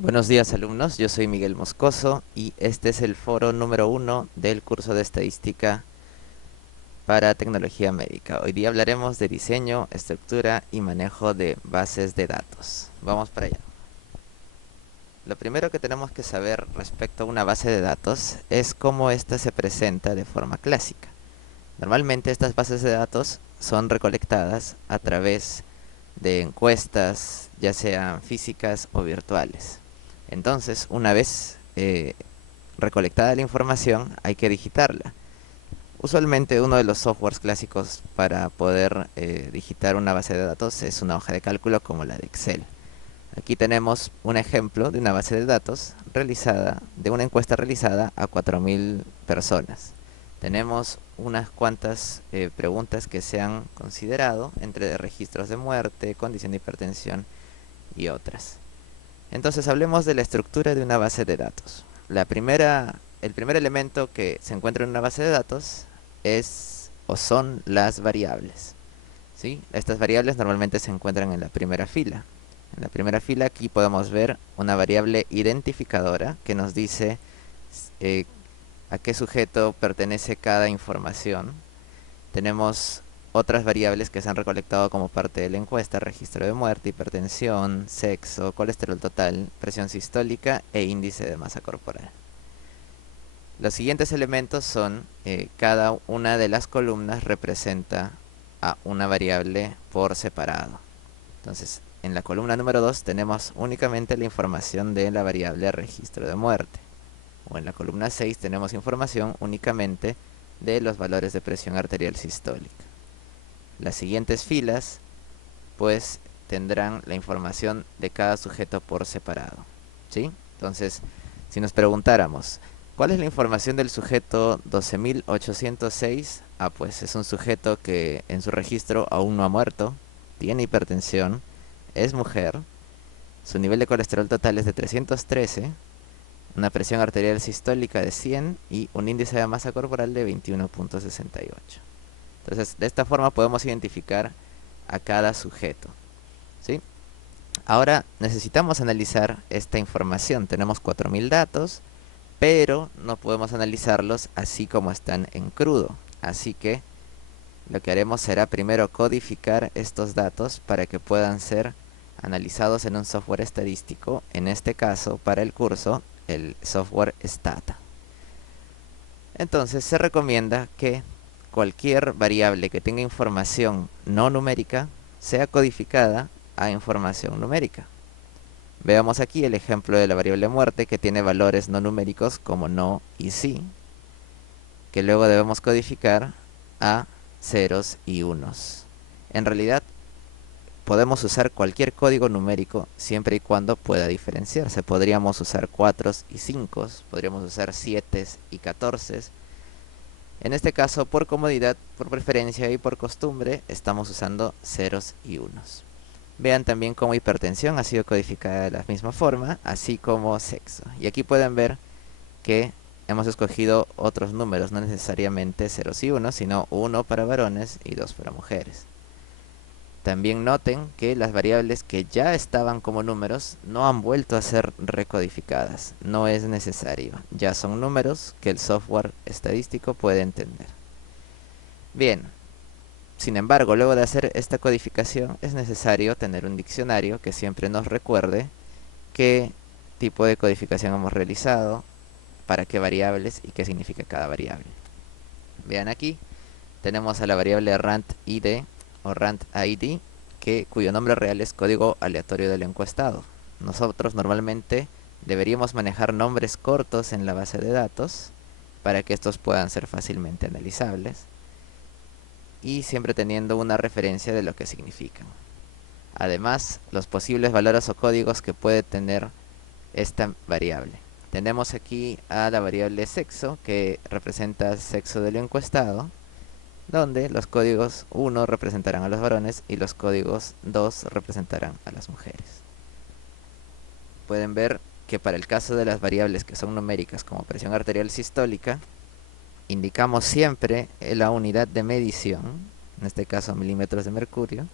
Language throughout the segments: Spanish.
Buenos días alumnos, yo soy Miguel Moscoso y este es el foro número 1 del curso de Estadística para Tecnología Médica. Hoy día hablaremos de diseño, estructura y manejo de bases de datos. Vamos para allá. Lo primero que tenemos que saber respecto a una base de datos es cómo ésta se presenta de forma clásica. Normalmente estas bases de datos son recolectadas a través de encuestas, ya sean físicas o virtuales. Entonces, una vez recolectada la información, hay que digitarla. Usualmente uno de los softwares clásicos para poder digitar una base de datos es una hoja de cálculo como la de Excel. Aquí tenemos un ejemplo de una base de datos realizada, de una encuesta realizada a 4000 personas. Tenemos unas cuantas preguntas que se han considerado entre registros de muerte, condición de hipertensión y otras. Entonces hablemos de la estructura de una base de datos. El primer elemento que se encuentra en una base de datos es o son las variables. ¿Sí? Estas variables normalmente se encuentran en la primera fila. En la primera fila aquí podemos ver una variable identificadora que nos dice eh, a qué sujeto pertenece cada información. Tenemos otras variables que se han recolectado como parte de la encuesta: registro de muerte, hipertensión, sexo, colesterol total, presión sistólica e índice de masa corporal. Los siguientes elementos son, cada una de las columnas representa a una variable por separado. Entonces, en la columna número 2 tenemos únicamente la información de la variable registro de muerte. O en la columna 6 tenemos información únicamente de los valores de presión arterial sistólica. Las siguientes filas pues tendrán la información de cada sujeto por separado, ¿sí? Entonces, si nos preguntáramos, ¿cuál es la información del sujeto 12806? Pues es un sujeto que en su registro aún no ha muerto, tiene hipertensión, es mujer, su nivel de colesterol total es de 313, una presión arterial sistólica de 100 y un índice de masa corporal de 21.68. Entonces, de esta forma podemos identificar a cada sujeto, ¿sí? Ahora necesitamos analizar esta información. Tenemos 4000 datos, pero no podemos analizarlos así como están en crudo. Así que lo que haremos será primero codificar estos datos para que puedan ser analizados en un software estadístico, en este caso para el curso, el software Stata. Entonces se recomienda que cualquier variable que tenga información no numérica sea codificada a información numérica. Veamos aquí el ejemplo de la variable muerte, que tiene valores no numéricos como no y sí, que luego debemos codificar a ceros y unos. En realidad podemos usar cualquier código numérico siempre y cuando pueda diferenciarse. Podríamos usar 4 y 5, podríamos usar 7 y 14. En este caso, por comodidad, por preferencia y por costumbre, estamos usando ceros y unos. Vean también cómo hipertensión ha sido codificada de la misma forma, así como sexo. Y aquí pueden ver que hemos escogido otros números, no necesariamente ceros y unos, sino 1 para varones y 2 para mujeres. También noten que las variables que ya estaban como números no han vuelto a ser recodificadas. No es necesario. Ya son números que el software estadístico puede entender. Bien, sin embargo, luego de hacer esta codificación es necesario tener un diccionario que siempre nos recuerde qué tipo de codificación hemos realizado, para qué variables y qué significa cada variable. Vean aquí, tenemos a la variable rand-id o rand-id, cuyo nombre real es código aleatorio del encuestado. Nosotros normalmente deberíamos manejar nombres cortos en la base de datos para que estos puedan ser fácilmente analizables y siempre teniendo una referencia de lo que significan. Además, los posibles valores o códigos que puede tener esta variable. Tenemos aquí a la variable sexo, que representa sexo del encuestado, donde los códigos 1 representarán a los varones y los códigos 2 representarán a las mujeres. Pueden ver que para el caso de las variables que son numéricas, como presión arterial sistólica, indicamos siempre la unidad de medición, en este caso milímetros de mercurio,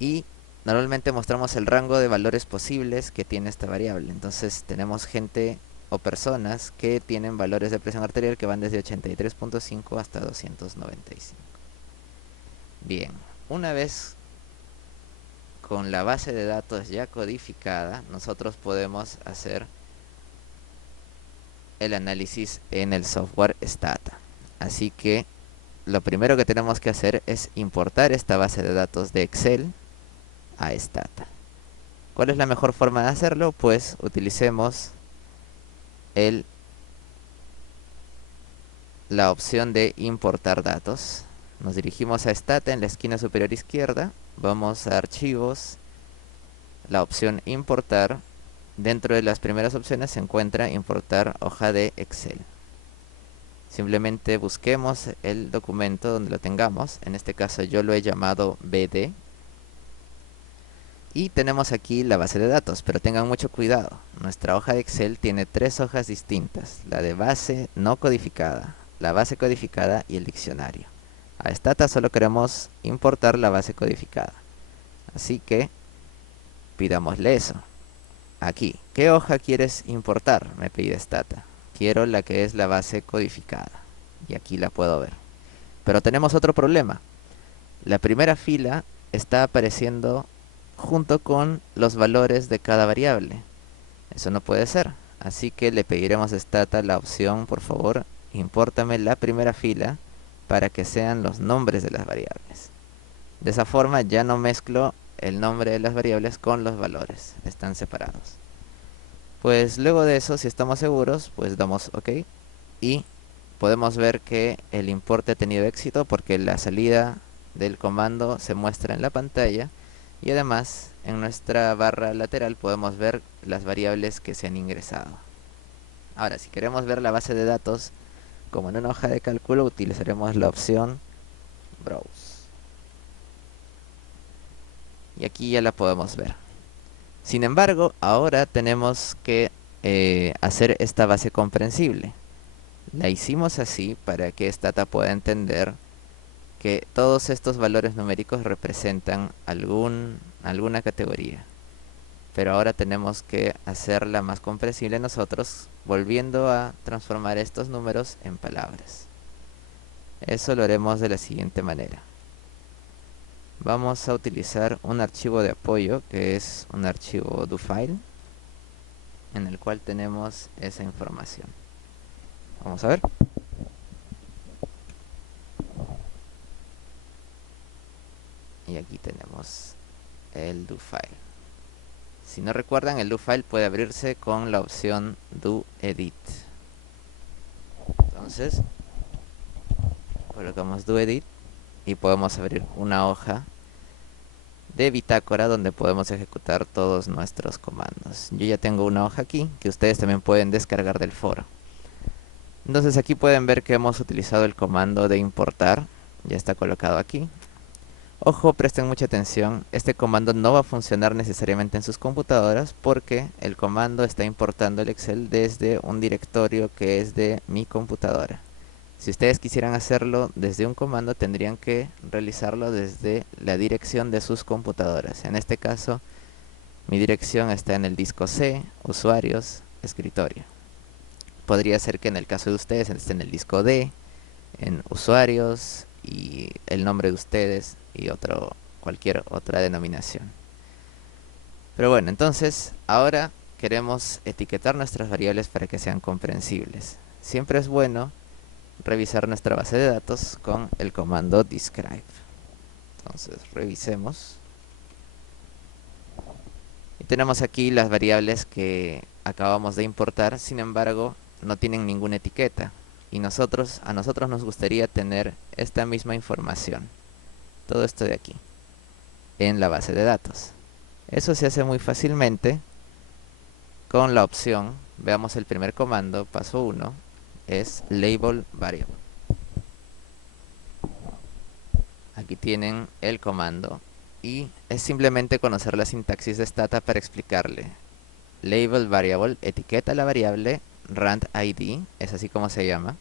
y normalmente mostramos el rango de valores posibles que tiene esta variable. Entonces tenemos gente o personas que tienen valores de presión arterial que van desde 83.5 hasta 295. Bien, una vez con la base de datos ya codificada, nosotros podemos hacer el análisis en el software Stata. Así que lo primero que tenemos que hacer es importar esta base de datos de Excel a Stata. ¿Cuál es la mejor forma de hacerlo? Pues utilicemos la opción de importar datos. Nos dirigimos a Stata en la esquina superior izquierda, vamos a archivos, la opción importar. Dentro de las primeras opciones se encuentra importar hoja de Excel. Simplemente busquemos el documento donde lo tengamos. En este caso yo lo he llamado BD. Y tenemos aquí la base de datos, pero tengan mucho cuidado. Nuestra hoja de Excel tiene 3 hojas distintas: la de base no codificada, la base codificada y el diccionario. A Stata solo queremos importar la base codificada. Así que pidámosle eso. Aquí, ¿qué hoja quieres importar? Me pide Stata. Quiero la que es la base codificada. Y aquí la puedo ver. Pero tenemos otro problema. La primera fila está apareciendo junto con los valores de cada variable. Eso no puede ser. Así que le pediremos a Stata la opción, por favor, impórtame la primera fila para que sean los nombres de las variables. De esa forma ya no mezclo el nombre de las variables con los valores. Están separados. Pues luego de eso, si estamos seguros, pues damos OK. Y podemos ver que el importe ha tenido éxito porque la salida del comando se muestra en la pantalla. Y además, en nuestra barra lateral podemos ver las variables que se han ingresado. Ahora, si queremos ver la base de datos como en una hoja de cálculo, utilizaremos la opción Browse. Y aquí ya la podemos ver. Sin embargo, ahora tenemos que hacer esta base comprensible. La hicimos así para que Stata pueda entender que todos estos valores numéricos representan alguna categoría. Pero ahora tenemos que hacerla más comprensible nosotros, volviendo a transformar estos números en palabras. Eso lo haremos de la siguiente manera. Vamos a utilizar un archivo de apoyo, que es un archivo do-file, en el cual tenemos esa información. Vamos a ver. Y aquí tenemos el do-file. Si no recuerdan, el do-file puede abrirse con la opción do-edit. Entonces, colocamos do-edit y podemos abrir una hoja de bitácora donde podemos ejecutar todos nuestros comandos. Yo ya tengo una hoja aquí que ustedes también pueden descargar del foro. Entonces aquí pueden ver que hemos utilizado el comando de importar. Ya está colocado aquí. Ojo, presten mucha atención, este comando no va a funcionar necesariamente en sus computadoras porque el comando está importando el Excel desde un directorio que es de mi computadora. Si ustedes quisieran hacerlo desde un comando, tendrían que realizarlo desde la dirección de sus computadoras. En este caso, mi dirección está en el disco C, usuarios, escritorio. Podría ser que en el caso de ustedes esté en el disco D, en usuarios y el nombre de ustedes y cualquier otra denominación. Pero bueno, entonces ahora queremos etiquetar nuestras variables para que sean comprensibles. Siempre es bueno revisar nuestra base de datos con el comando describe. Entonces revisemos. Y tenemos aquí las variables que acabamos de importar, sin embargo no tienen ninguna etiqueta. Y a nosotros nos gustaría tener esta misma información, todo esto de aquí, en la base de datos. Eso se hace muy fácilmente con la opción, veamos el primer comando, paso 1, es label variable. Aquí tienen el comando y es simplemente conocer la sintaxis de Stata para explicarle. Label variable, etiqueta la variable rand id, es así como se llama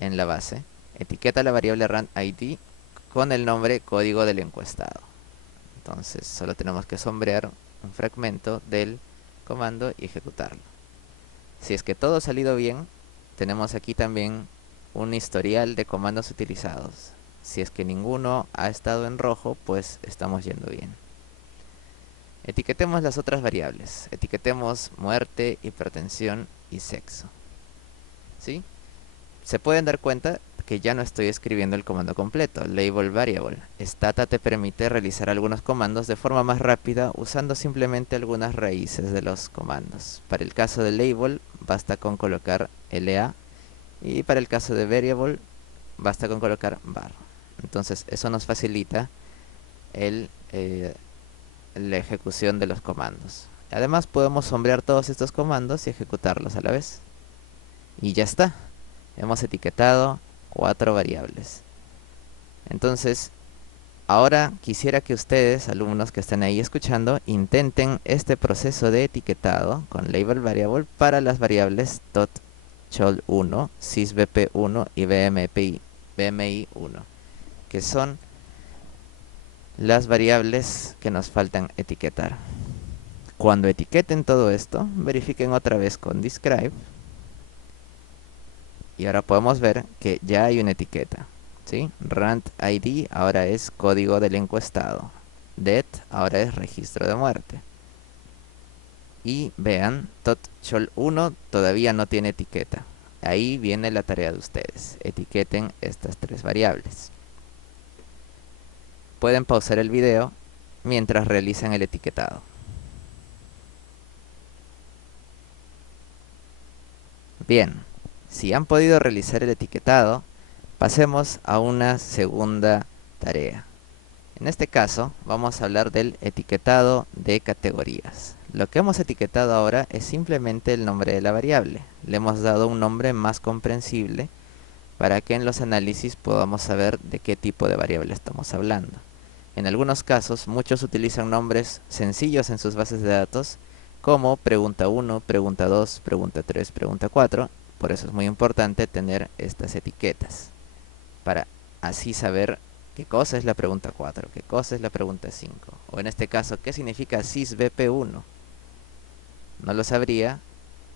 en la base. Etiqueta la variable rand id con el nombre código del encuestado. Entonces solo tenemos que sombrear un fragmento del comando y ejecutarlo. Si es que todo ha salido bien, tenemos aquí también un historial de comandos utilizados. Si es que ninguno ha estado en rojo, pues estamos yendo bien. Etiquetemos las otras variables. Etiquetemos muerte, hipertensión y sexo. ¿Sí? Se pueden dar cuenta que ya no estoy escribiendo el comando completo, label variable. Stata te permite realizar algunos comandos de forma más rápida usando simplemente algunas raíces de los comandos. Para el caso de label basta con colocar LA y para el caso de variable basta con colocar var. Entonces eso nos facilita la ejecución de los comandos. Además podemos sombrear todos estos comandos y ejecutarlos a la vez. Y ya está. Hemos etiquetado 4 variables. Entonces, ahora quisiera que ustedes, alumnos que están ahí escuchando, intenten este proceso de etiquetado con label variable para las variables .chol1, sysbp1 y bmi1, que son las variables que nos faltan etiquetar. Cuando etiqueten todo esto, verifiquen otra vez con describe. Y ahora podemos ver que ya hay una etiqueta, ¿sí? Rand ID ahora es código del encuestado. Det ahora es registro de muerte. Y vean, .chol1 todavía no tiene etiqueta. Ahí viene la tarea de ustedes. Etiqueten estas 3 variables. Pueden pausar el video mientras realizan el etiquetado. Bien, si han podido realizar el etiquetado, pasemos a una segunda tarea. En este caso, vamos a hablar del etiquetado de categorías. Lo que hemos etiquetado ahora es simplemente el nombre de la variable. Le hemos dado un nombre más comprensible para que en los análisis podamos saber de qué tipo de variable estamos hablando. En algunos casos, muchos utilizan nombres sencillos en sus bases de datos, como pregunta 1, pregunta 2, pregunta 3, pregunta 4. Por eso es muy importante tener estas etiquetas, para así saber qué cosa es la pregunta 4, qué cosa es la pregunta 5. O en este caso, ¿qué significa sysbp1? No lo sabría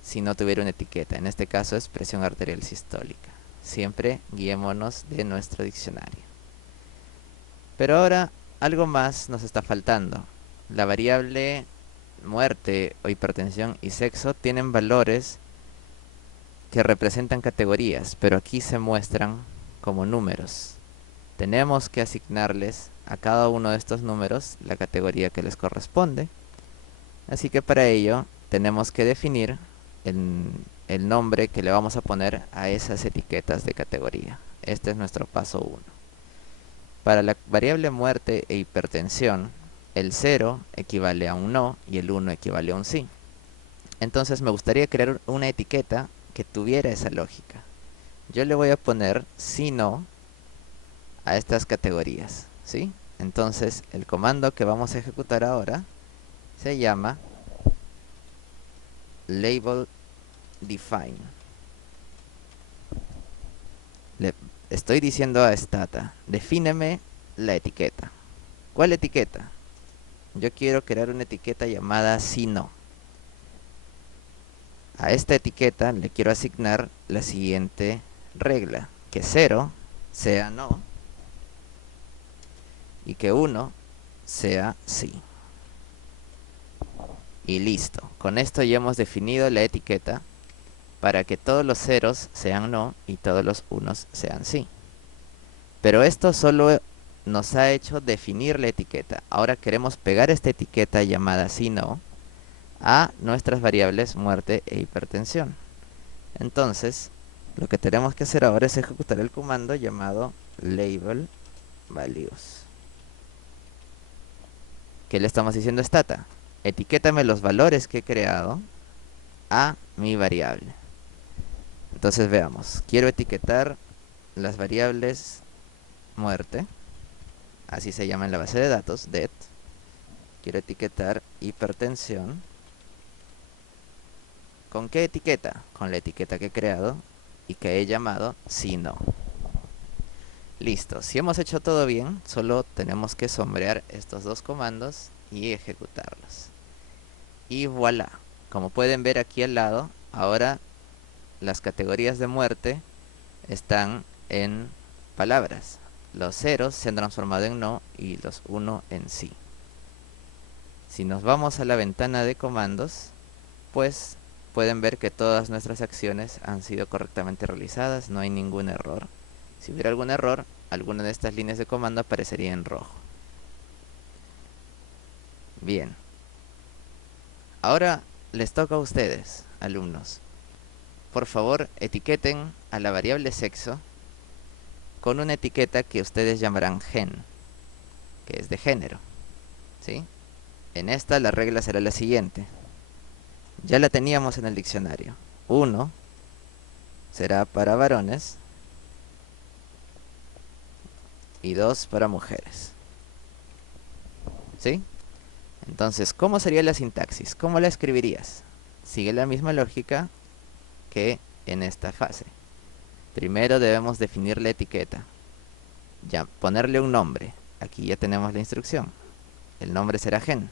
si no tuviera una etiqueta. En este caso es presión arterial sistólica. Siempre guiémonos de nuestro diccionario. Pero ahora algo más nos está faltando. La variable muerte o hipertensión y sexo tienen valores que representan categorías, pero aquí se muestran como números. Tenemos que asignarles a cada uno de estos números la categoría que les corresponde. Así que para ello tenemos que definir el nombre que le vamos a poner a esas etiquetas de categoría. Este es nuestro paso 1. Para la variable muerte e hipertensión, el 0 equivale a un no y el 1 equivale a un sí. Entonces me gustaría crear una etiqueta que tuviera esa lógica. Yo le voy a poner sí no a estas categorías, ¿sí? Entonces el comando que vamos a ejecutar ahora se llama label define. Le estoy diciendo a Stata, defíneme la etiqueta. ¿Cuál etiqueta? Yo quiero crear una etiqueta llamada sí no. A esta etiqueta le quiero asignar la siguiente regla: que 0 sea no y que 1 sea sí. Y listo. Con esto ya hemos definido la etiqueta para que todos los ceros sean no y todos los unos sean sí. Pero esto solo nos ha hecho definir la etiqueta. Ahora queremos pegar esta etiqueta llamada sí no a nuestras variables muerte e hipertensión. Entonces, lo que tenemos que hacer ahora es ejecutar el comando llamado label values. ¿Qué le estamos diciendo a Stata? Etiquétame los valores que he creado a mi variable. Entonces veamos, quiero etiquetar las variables muerte, así se llama en la base de datos, det. Quiero etiquetar hipertensión. ¿Con qué etiqueta? Con la etiqueta que he creado y que he llamado sí no. Listo, si hemos hecho todo bien, solo tenemos que sombrear estos dos comandos y ejecutarlos. Y voilà, como pueden ver aquí al lado, ahora las categorías de muerte están en palabras. Los ceros se han transformado en no y los 1 en sí. Si nos vamos a la ventana de comandos, pues pueden ver que todas nuestras acciones han sido correctamente realizadas, no hay ningún error. Si hubiera algún error, alguna de estas líneas de comando aparecería en rojo. Bien. Ahora les toca a ustedes, alumnos. Por favor, etiqueten a la variable sexo con una etiqueta que ustedes llamarán gen, que es de género, ¿sí? En esta la regla será la siguiente. Ya la teníamos en el diccionario. 1 será para varones y 2 para mujeres, ¿sí? Entonces, ¿cómo sería la sintaxis? ¿Cómo la escribirías? Sigue la misma lógica que en esta fase. Primero debemos definir la etiqueta. Ya, ponerle un nombre. Aquí ya tenemos la instrucción. El nombre será gen.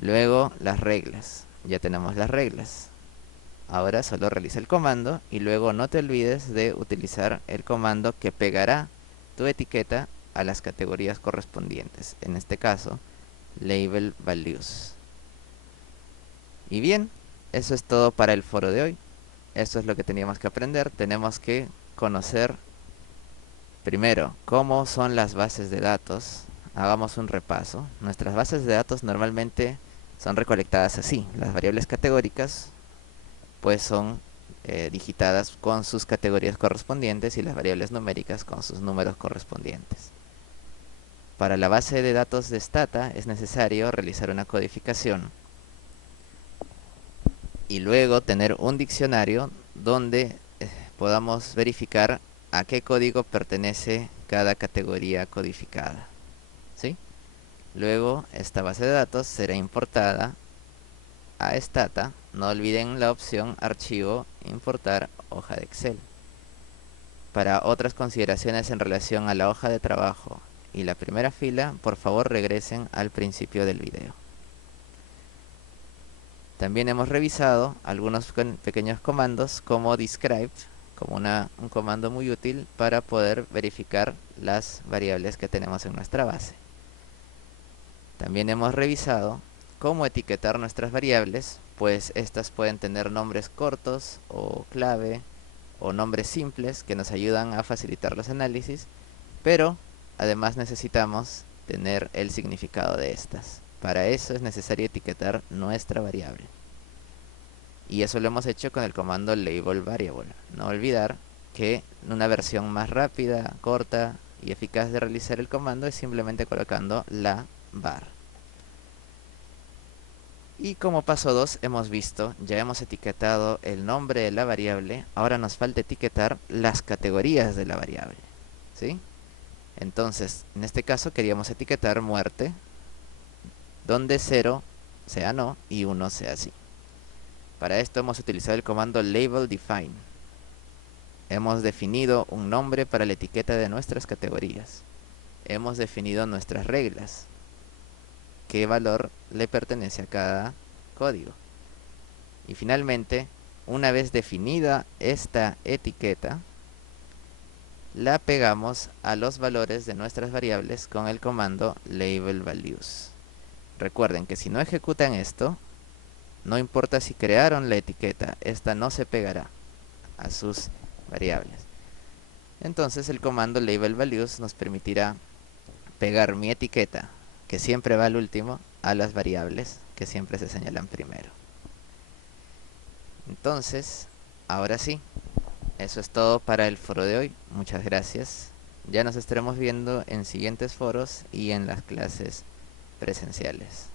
Luego las reglas. Ya tenemos las reglas. Ahora solo realiza el comando y luego no te olvides de utilizar el comando que pegará tu etiqueta a las categorías correspondientes. En este caso, label values. Y bien, eso es todo para el foro de hoy. Eso es lo que teníamos que aprender. Tenemos que conocer primero cómo son las bases de datos. Hagamos un repaso. Nuestras bases de datos normalmente son recolectadas así. Las variables categóricas pues son digitadas con sus categorías correspondientes y las variables numéricas con sus números correspondientes. Para la base de datos de Stata es necesario realizar una codificación y luego tener un diccionario donde podamos verificar a qué código pertenece cada categoría codificada, ¿sí? Luego esta base de datos será importada a Stata. No olviden la opción archivo importar hoja de Excel. Para otras consideraciones en relación a la hoja de trabajo y la primera fila, por favor regresen al principio del video. También hemos revisado algunos pequeños comandos como describe, como un comando muy útil para poder verificar las variables que tenemos en nuestra base. También hemos revisado cómo etiquetar nuestras variables, pues estas pueden tener nombres cortos o clave o nombres simples que nos ayudan a facilitar los análisis, pero además necesitamos tener el significado de estas. Para eso es necesario etiquetar nuestra variable. Y eso lo hemos hecho con el comando label variable. No olvidar que una versión más rápida, corta y eficaz de realizar el comando es simplemente colocando la var. Y como paso 2 hemos visto, ya hemos etiquetado el nombre de la variable, ahora nos falta etiquetar las categorías de la variable, ¿sí? Entonces, en este caso queríamos etiquetar muerte, donde 0 sea no y 1 sea sí. Para esto hemos utilizado el comando label define. Hemos definido un nombre para la etiqueta de nuestras categorías. Hemos definido nuestras reglas. Qué valor le pertenece a cada código. Y finalmente, una vez definida esta etiqueta, la pegamos a los valores de nuestras variables con el comando label values. Recuerden que si no ejecutan esto, no importa si crearon la etiqueta, esta no se pegará a sus variables. Entonces el comando label values nos permitirá pegar mi etiqueta, que siempre va al último, a las variables que siempre se señalan primero. Entonces, ahora sí, eso es todo para el foro de hoy. Muchas gracias. Ya nos estaremos viendo en siguientes foros y en las clases presenciales.